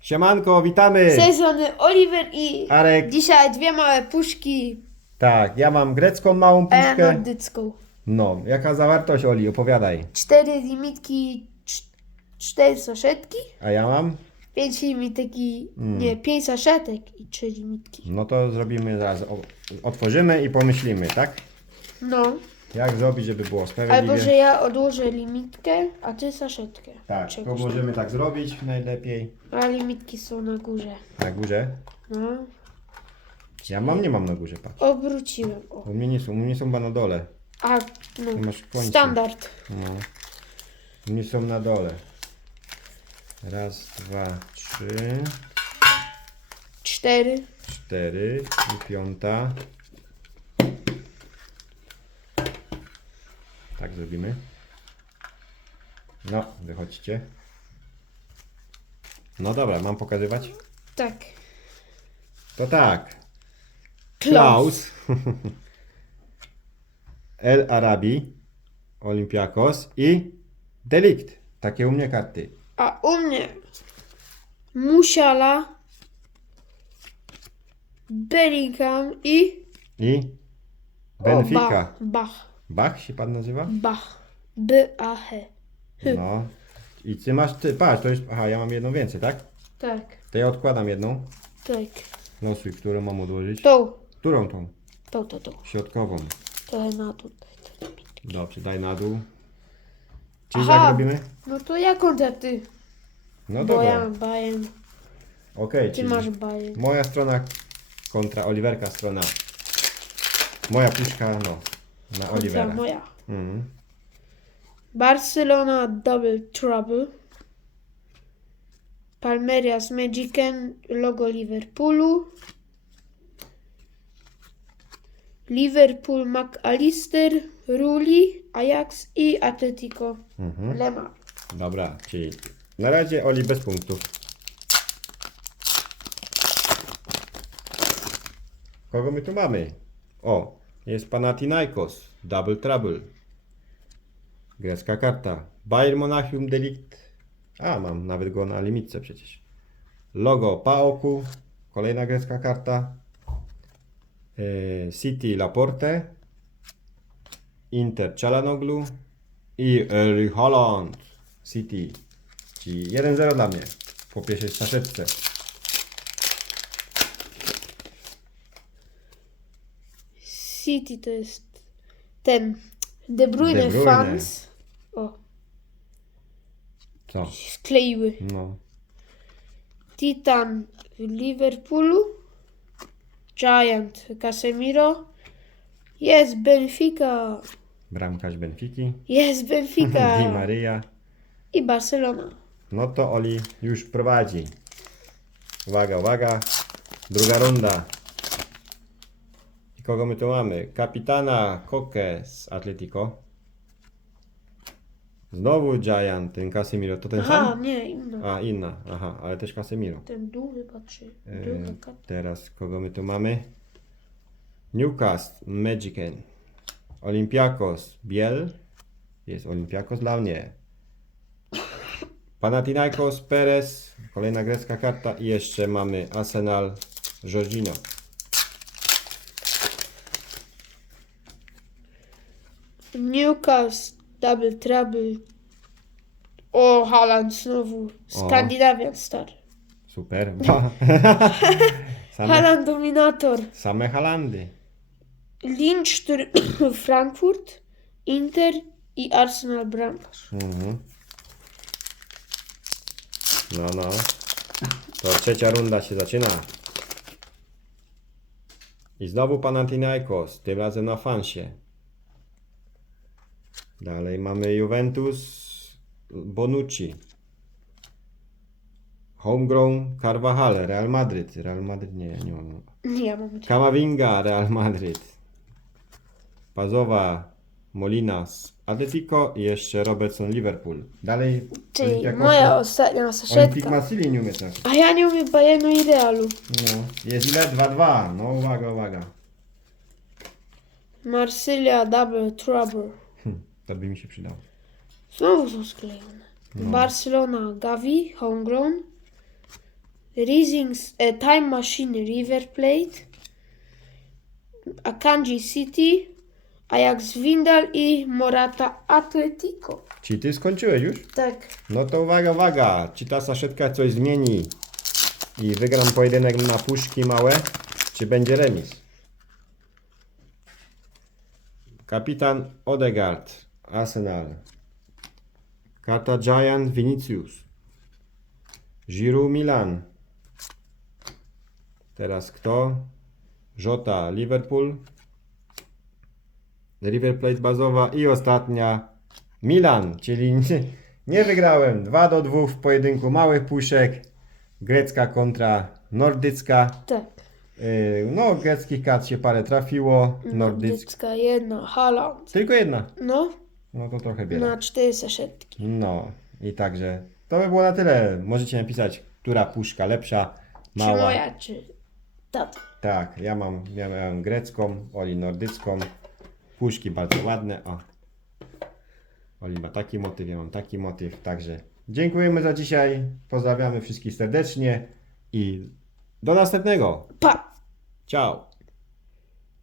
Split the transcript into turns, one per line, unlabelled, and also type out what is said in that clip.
Siemanko, witamy!
Strony Oliver i
Arek.
dzisiaj dwie małe puszki,
Tak, ja mam grecką małą
a ja
puszkę.
nordycką.
No, jaka zawartość Oli, opowiadaj.
Cztery limitki, cz- cztery saszetki,
A ja mam?
pięć limitki,
Mm.
nie, pięć saszetek i trzy limitki.
No to zrobimy zaraz, o, otworzymy i pomyślimy, tak?
No,
Jak zrobić, żeby było sprawiedliwie?
albo że ja odłożę limitkę, a ty saszetkę.
Tak, to
Czegoś
możemy tak zrobić najlepiej.
A limitki są na górze.
Na górze.
No,
Ja mam, nie mam na górze, patrz.
obróciłem. O.
U mnie nie są, u mnie są chyba na dole.
A, no,
masz
standard.
No. U mnie są na dole. Raz, dwa, trzy,
Cztery.
cztery i piąta. Zrobimy. No, wychodźcie. No dobra, mam pokazywać?
Tak.
To tak.
Klaus.
El Arabi. Olympiakos i Delikt. Takie u mnie karty.
A u mnie Musiala, Bellingham i
I
o,
Benfica.
Bach. Bach.
Bach się pan nazywa?
Bach. B-A-H. Hy.
No. I ty masz, ty, patrz, to jest, aha, ja mam jedną więcej, tak?
Tak,
To ja odkładam jedną.
tak.
Losuj, którą mam odłożyć.
To,
Którą tą?
to, to, to.
Środkową.
Trochę na tu.
Dobrze, daj na dół. Czyli
Aha.
jak robimy?
No to jaką te ty?
No
Bo ja
dobra.
mam Bayern,
Okej,
ty
czyli
masz Bayern.
moja strona kontra Oliverka strona. Moja puszka, no. Na Olivera.
moja.
Mhm.
Barcelona Double Trouble. Palmeiras Magicen, logo Liverpoolu. Liverpool McAllister, Ruli, Ajax i Atletico
Mhm.
Lema.
Dobra, czyli na razie Oli bez punktów. Kogo my tu mamy? O, jest Panathinaikos, Double Trouble. Grecka karta. Bayern Monachium Delict. A, mam nawet go na limitce przecież. Logo Paoku, kolejna grecka karta. E, City Laporte. Inter Chalanoglu i Erling Haaland City. Czyli 1-0 dla mnie po pierwszej saszetce.
City to jest ten De Bruyne,
De Bruyne.
fans. O,
Co?
skleiły.
No.
Titan w Liverpoolu. Giant Casemiro. Jest Benfica.
Bramkarz Benfiki.
Jest
Di
Benfica.
Maria.
I Barcelona.
No to Oli już prowadzi. Uwaga, uwaga. Druga runda. Kogo my tu mamy? Kapitana Koke z Atletico. Znowu Giant, ten Casemiro. To ten
Aha,
sam?
nie, inna.
A, inna. Aha, ale też Casemiro.
Ten dół chyba czy
E,
karta.
Teraz kogo my tu mamy? Newcastle, Magicen, Olympiakos, Biel. Jest Olympiakos dla mnie. Panathinaikos, Perez, kolejna grecka karta i jeszcze mamy Arsenal, Jorginho.
Newcastle, Double Trouble. O, Haaland znowu. Skandinavian Star.
Super. Ba- Same,
Haaland Dominator.
same Halandy.
Lynch, który Frankfurt, Inter i Arsenal bramkarz.
Mhm. No, no. To trzecia runda się zaczyna. I znowu Panathinaikos, tym razem na fansie. Dalej mamy Juventus, Bonucci. Homegrown, Carvajal, Real Madrid. Real Madrid nie, nie mam.
Nie, ja mam
Kamavinga, Real Madrid. Pazowa, Molina z Atletico i jeszcze Robertson, Liverpool. Dalej
Czyli moja ostatnia saszetka.
Marsilii nie umie trafić.
A ja nie umiem Bayernu i Realu.
No. Jest ile? 2-2. No uwaga, uwaga.
Marsylia Double Trouble.
To by mi się przydało.
Znowu są sklejone. Barcelona Gavi, Homegrown. Rising e, Time Machine River Plate, Akanji City, Ajax Windal i Morata Atletico.
Czy ty skończyłeś już?
Tak.
No to uwaga, uwaga. Czy ta saszetka coś zmieni? I wygram pojedynek na puszki małe? Czy będzie remis? Kapitan Odegaard, Arsenal. Karta Giant, Vinicius. Giroud, Milan. Teraz kto? Jota, Liverpool. River Plate bazowa i ostatnia Milan, czyli nie, nie wygrałem. 2 do 2 w pojedynku małych puszek. Grecka kontra nordycka.
Tak.
Yy, No, greckich kart się parę trafiło. Nordycka.
Nordycka jedna, Haaland.
Tylko jedna.
No,
No to trochę bieda.
na cztery saszetki.
No i także to by było na tyle. Możecie napisać, która puszka lepsza,
Czy
mała.
moja, czy tata.
Tak, ja mam, ja miałem grecką, Oli nordycką. Puszki bardzo ładne. O. Oli ma taki motyw, ja mam taki motyw. Także dziękujemy za dzisiaj. Pozdrawiamy wszystkich serdecznie i do następnego.
Pa!
Ciao.